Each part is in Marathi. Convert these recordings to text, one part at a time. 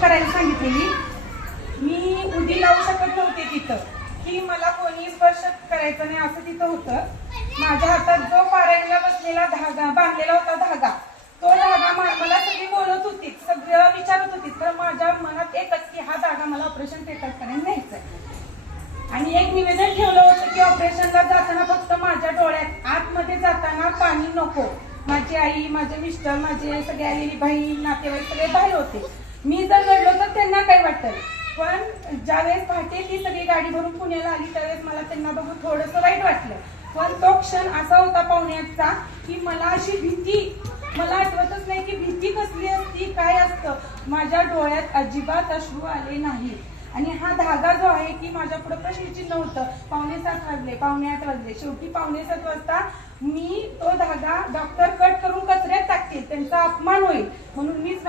करायला सांगितलेली. मी उदी लावू शकत नव्हते तिथं. की मला कोणी स्पर्श करायचं नाही असं तिथं होतं. माझ्या हातात जो पारायणला बसलेला धागा बांधलेला होता धागा तो धागा मला सगळी बोलत होती सगळं विचारत होती. तर माझ्या मनात एकच की हा धागा मला ऑपरेशन थिएटर पर्यंत न्यायचा आहे. आणि एक निवेदन ठेवलं होतं की ऑपरेशनला जाताना फक्त माझ्या डोळ्यात आतमध्ये जाताना पाणी नको. माझी आई माझे मिस्टर माझे सगळे आलेली बहीण नातेवाईक सगळे बाहेर होते. मी जर घडलो तर त्यांना काय वाटतं पण ज्यावेळेस पहाटे ती सगळी गाडी भरून पुण्याला आली त्यावेळेस मला त्यांना बघून थोडंसं वाईट वाटलं. पण तो क्षण असा होता पाहुण्याचा की मला अशी भीती मला आठवतच नाही की भीती कसली असती काय असतं. माझ्या डोळ्यात अजिबात अश्रू आले नाही आणि हा धागा जो आहे की माझ्या पुढे प्रश्नचिन्ह होतं पावणे सात वाजले पावणे आठ वाजले. शेवटी पावणे सात वाजता मी तो धागा डॉक्टर कट करून कचऱ्यात टाकतील त्यांचा अपमान होईल.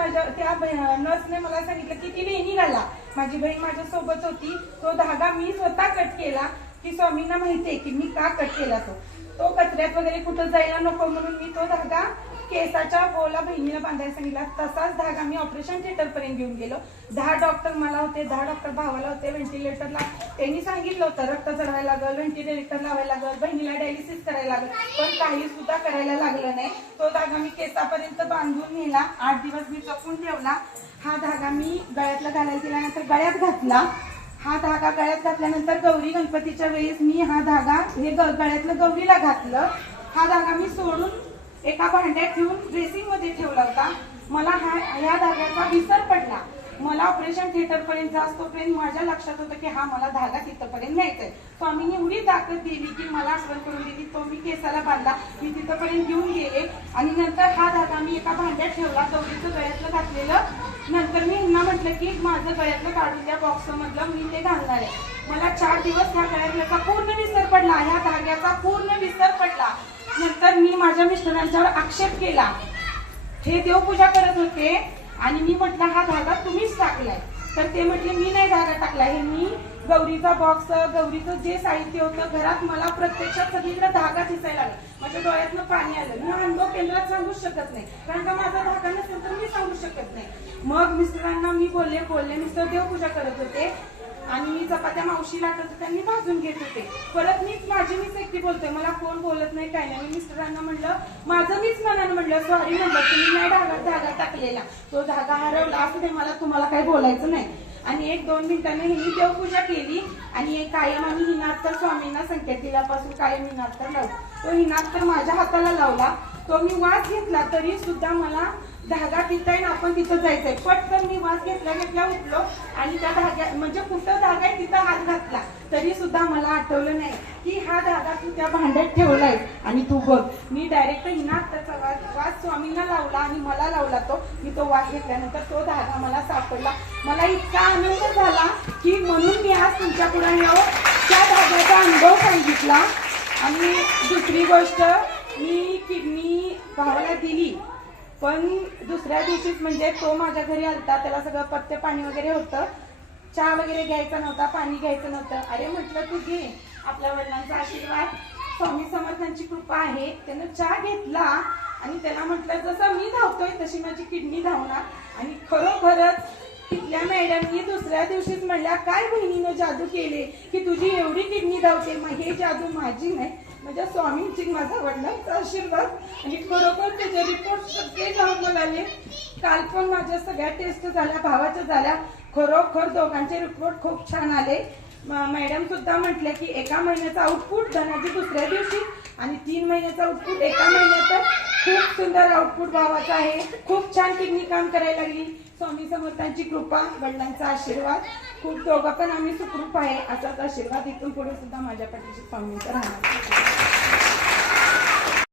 माझ्या त्या नर्सने मला सांगितलं की ती निघाला घाला. माझी बहीण माझ्या सोबत होती. तो धागा मी स्वतः कट केला. की स्वामींना माहितीये की मी का कट केला तो. तो कचऱ्यात वगैरे कुठं जायला नको म्हणून मी तो धागा केसाच्या बोला बहिणीला बांधायला सांगितला. तसाच धागा मी ऑपरेशन थिएटर पर्यंत घेऊन गेलो. दहा डॉक्टर मला होते दहा डॉक्टर भावाला होते व्हेंटिलेटरला त्यांनी सांगितलं होतं रक्त चढवायला लागल व्हेंटिलेटर लावायला लागल बहिणीला डायलिसिस करायला लागल. पण काही सुद्धा करायला लागलं नाही. तो धागा मी केसापर्यंत बांधून नेला. आठ दिवस मी जपून ठेवला. हा धागा मी गळ्यातला घालायला नंतर गळ्यात घातला. हा धागा गळ्यात घातल्यानंतर गौरी गणपतीच्या वेळेस मी हा धागा हे ग- गळ्यातलं गौरीला घातलं. हा धागा मी सोडून एका भांड्यात ठेवून ड्रेसिंगमध्ये ठेवला होता. मला हा या धाग्याचा विसर पडला. मला ऑपरेशन थिएटर पर्यंत जास्त तोपर्यंत माझ्या लक्षात होतं की हा मला धागा तिथपर्यंत आहे स्वामीने एवढी ताकद दिली की मला आठवण करून दिली तो मी केसाला बांधला. मी तिथपर्यंत घेऊन गेले आणि नंतर हा धागा मी एका भांड्यात ठेवला. गौरीचं गळ्यातलं घातलेलं. नंतर मी ना म्हटलं की माझं गळ्यातलं काढून द्या बॉक्समधलं मी ते घालणार आहे. मला चार दिवस ह्या गळ्यातल्याचा पूर्ण विसर पडला ह्या धाग्याचा पूर्ण विसर पडला. नंतर मी माझ्या मिस्टरांच्यावर आक्षेप केला. हे देवपूजा करत होते आणि मी म्हटलं हा धागा तुम्हीच टाकलाय. तर ते म्हटले मी नाही धागा टाकला हे मी गौरीचा बॉक्स गौरीचं जे साहित्य होतं घरात मला प्रत्यक्षात सगळीकडे धागा दिसायला लागला. माझ्या डोळ्यातनं पाणी आलं. मी अनुभव केंद्रात सांगूच शकत नाही. कारण का माझा धागा नसेल तर मी सांगू शकत मग मिस्टरांना मी बोलले बोलले मिस्टर देवपूजा करत होते आणि मी चपात्या मावशी लाटत होते मी भाजून घेत होते. परत मीच माझी मीच एकटी बोलते मला कोण बोलत नाही काय नाही. मी मिस्टरांना म्हणलं माझं मीच मनानं म्हणलं सॉरी म्हणलं तुम्ही नाही धागा धागा टाकलेला. तो धागा हरवला असं ते मला तुम्हाला काही बोलायचं नाही. आणि एक दोन मिनिटांनी हिनी देवपूजा केली आणि एक कायम आम्ही हिनात्तर स्वामींना संकेत दिल्यापासून कायम हिनात्तर लावला. तो हिनात्तर माझ्या हाताला लावला. तो मी वास घेतला तरी सुद्धा मला धागा तिथं आहे ना आपण तिथं जायचंय. पटकन मी वास घेतला घेतला उठलो आणि त्या धाग्या म्हणजे कुठं धागा आहे तिथं हात घातला. तरी सुद्धा मला आठवलं नाही की हा धागा तू त्या भांड्यात ठेवलाय. आणि तू बघ मी डायरेक्ट हिना त्याचा वास वास स्वामींना लावला आणि मला लावला तो. मी तो वास घेतल्यानंतर तो धागा मला सापडला. मला इतका आनंद झाला की म्हणून मी आज तुमच्यापुढे यावं त्या धाग्याचा अनुभव सांगितला. आणि दुसरी गोष्ट मी किडनी भावाला दिली. पण दुसऱ्या दिवशीच म्हणजे तो माझ्या घरी आलता त्याला सगळं पत्ते पाणी वगैरे होतं. चहा वगैरे घ्यायचा नव्हता पाणी घ्यायचं नव्हतं. अरे म्हटलं तू घे आपल्या वडिलांचा आशीर्वाद. स्वामी समर्थांची कृपा आहे. त्यानं चहा घेतला आणि त्याला म्हटलं जसं मी धावतोय तशी माझी किडनी धावणार. आणि खरोखरच तिथल्या मॅडमनी दुसऱ्या दिवशीच म्हणल्या काय बहिणीनं जादू केले की तुझी एवढी किडनी धावते? मग हे जादू माझी नाही. म्हणजे स्वामींची माझा वडिलांचा आशीर्वाद. आणि खरोखर त्याचे रिपोर्ट सगळे नॉर्मल आले काल पण माझ्या सगळ्या टेस्ट झाल्या भावाच्या झाल्या. खरोखर दोघांचे रिपोर्ट खूप छान आले. म- मॅडम सुद्धा म्हटल्या की एका महिन्याचा आउटपुट धनाची दुसऱ्या दिवशी. आणि तीन महिन्याचा आउटपुट एका महिन्याचा खूप सुंदर आउटपुट भावाचा आहे. खूप छान किडनी काम करायला लागली. स्वामी समर्थांची कृपा वडिलांचा आशीर्वाद. खूप दोघं पण आम्ही सुखरूप आहे असाच आशीर्वाद इथून पुढे सुद्धा माझ्या पाठीशी स्वामींचा राहणार.